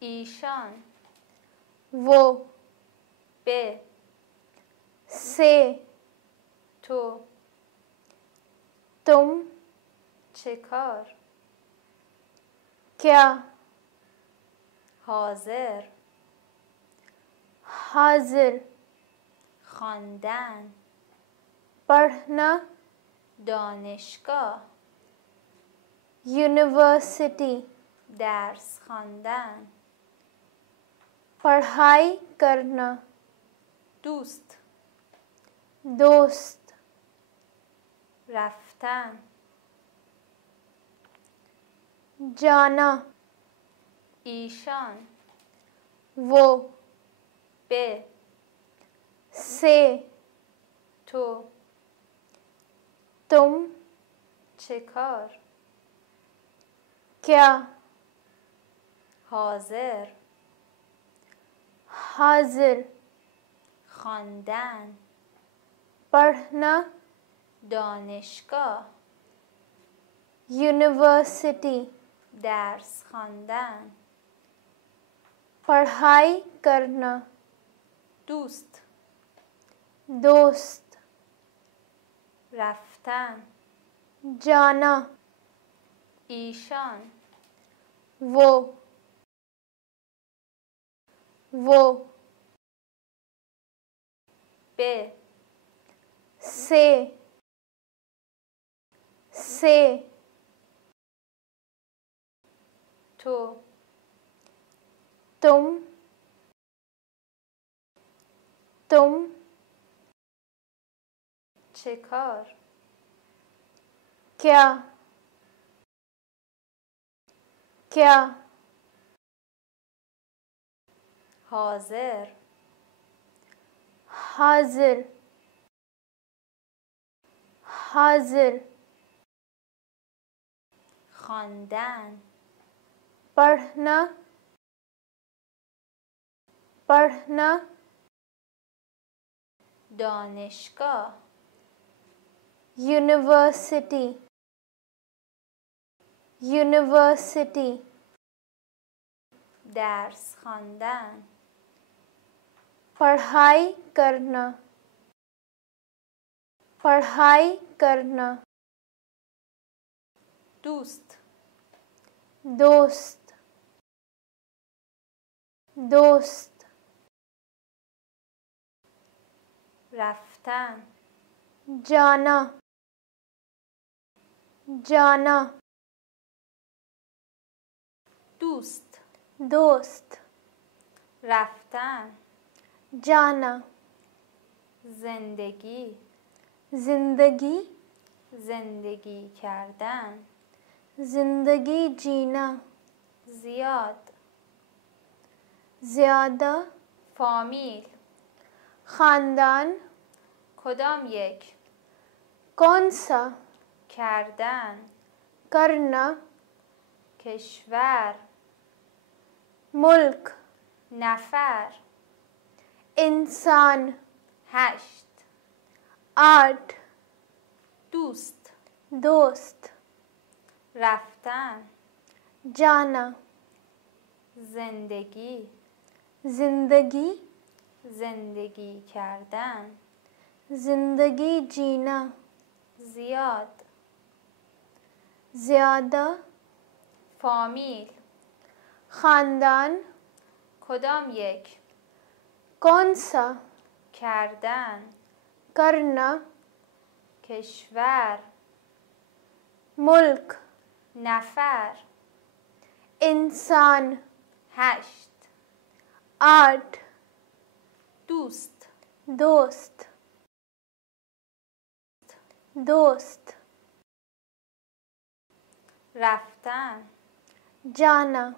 ایشان. وہ. به. سے. تو. تم. چه کار؟ کیا؟ حاضر. حاضر. خواندن. پڑھنا. دانشگاه. یونیورسٹی. درس خواندن. پڑھائی کرنا. دوست. دوست. رفتن. جانا. ایشان. وہ. به. سے. تو. تم. چه کار؟ کیا؟ حاضر. حاضر. خواندن. پڑھنا. دانشگاه. یونیورسٹی. درس خواندن. پڑھائی کرنا. دوست. دوست. رفتن. جانا. ایشان. وہ. وہ. به. سے. سے. تو. تم. تم. چه کار؟ کیا؟ کیا؟ حاضر. حاضر. حاضر. خواندن. پڑھنا. پڑھنا. دانشگاه. یونیورسٹی. یونیورسٹی. درس خواندن. پڑھائی کرنا. پڑھائی کرنا. دوست. دوست. دوست. رفتن. جانا. جانا. دوست. دوست. رفتن. جانا. زندگی. زندگی. زندگی کردن. زندگی جینا. زیاد. زیادہ. فامیل. خاندان. کدام یک؟ کون سا؟ کردن. کرنا. کشور. ملک. نفر. انسان. 8. 8. دوست. دوست. رفتن. جانا. زندگی. زندگی. زندگی کردن. زندگی جینا. زیاد. زیادہ. فامیل. خاندان. کدام یک؟ کون سا؟ کردن. کرنا. کشور. ملک. نفر. انسان. 8. 8. دوست. دوست. دوست. رفتن. جانا.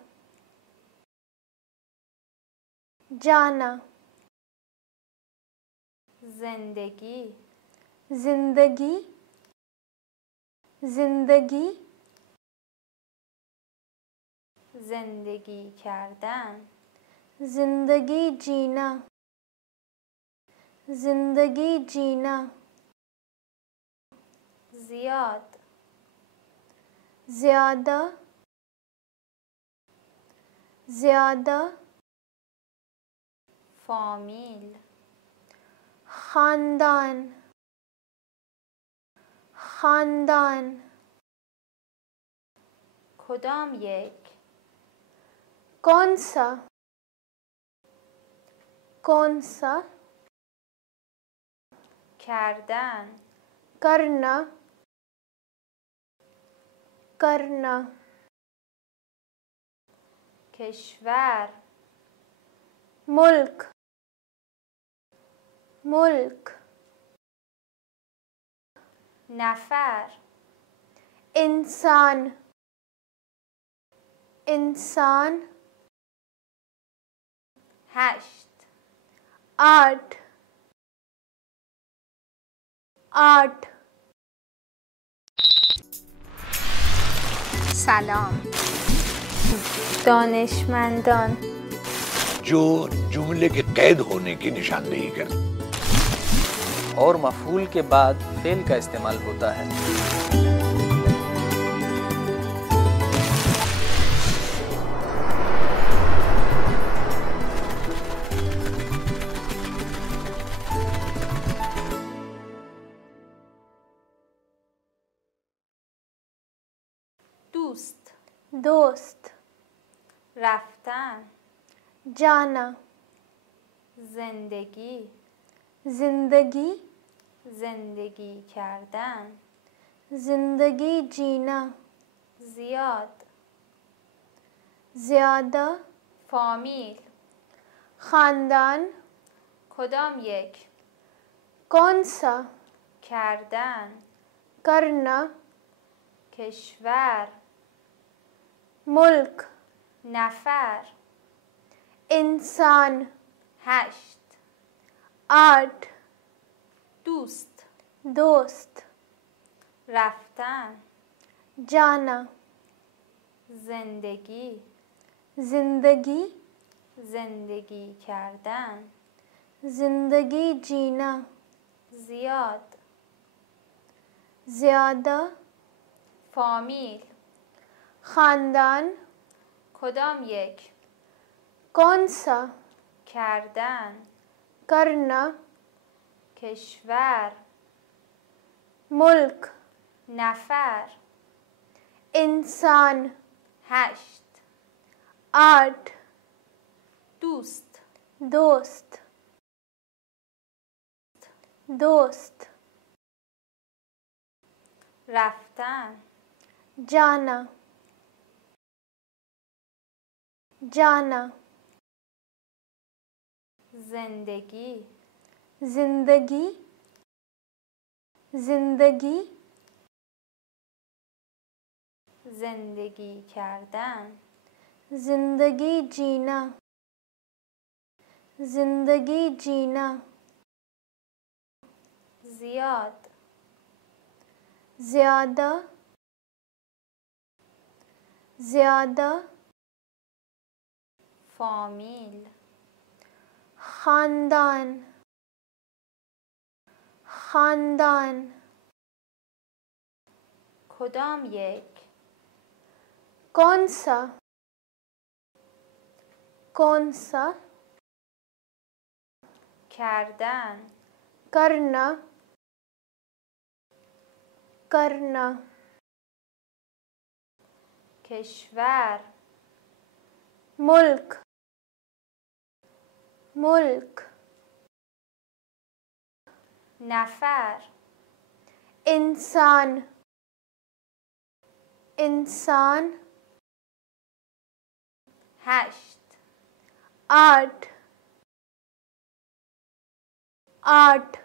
جانا. زندگی. زندگی. زندگی. زندگی کردن. زندگی جینا. زندگی جینا. زیاد. زیادہ. زیادہ فامیل خاندان خاندان کدام یک کون سا کون سا کردن کرنا کرنا کشور ملک ملک نفر انسان انسان 8 آٹھ آٹھ سلام دانشمندان جو جملے کے قید ہونے کی نشاندہی کرتے اور مفعول کے بعد فعل کا استعمال ہوتا ہے۔ دوست دوست رفتن جانا زندگی زندگی زندگی کردن زندگی جینا زیاد زیادہ فامیل خاندان کدام یک کون سا کردن کرنا کشور ملک نفر انسان 8 آٹھ دوست دوست رفتن جانا زندگی زندگی زندگی کردن زندگی جینا زیاد زیادہ فامیل خاندان کدام یک کون سا کردن کرنا کشور ملک نفر انسان 8 آٹھ دوست دوست دوست رفتن جانا جانا زندگی زندگی زندگی زندگی کردن زندگی جینا زندگی جینا زیاد زیادہ زیادہ فامیل خاندان خاندان کدام یک کون سا کون سا کردن کرنا کرنا کشور ملک ملک نفر انسان انسان 8 آٹھ آٹھ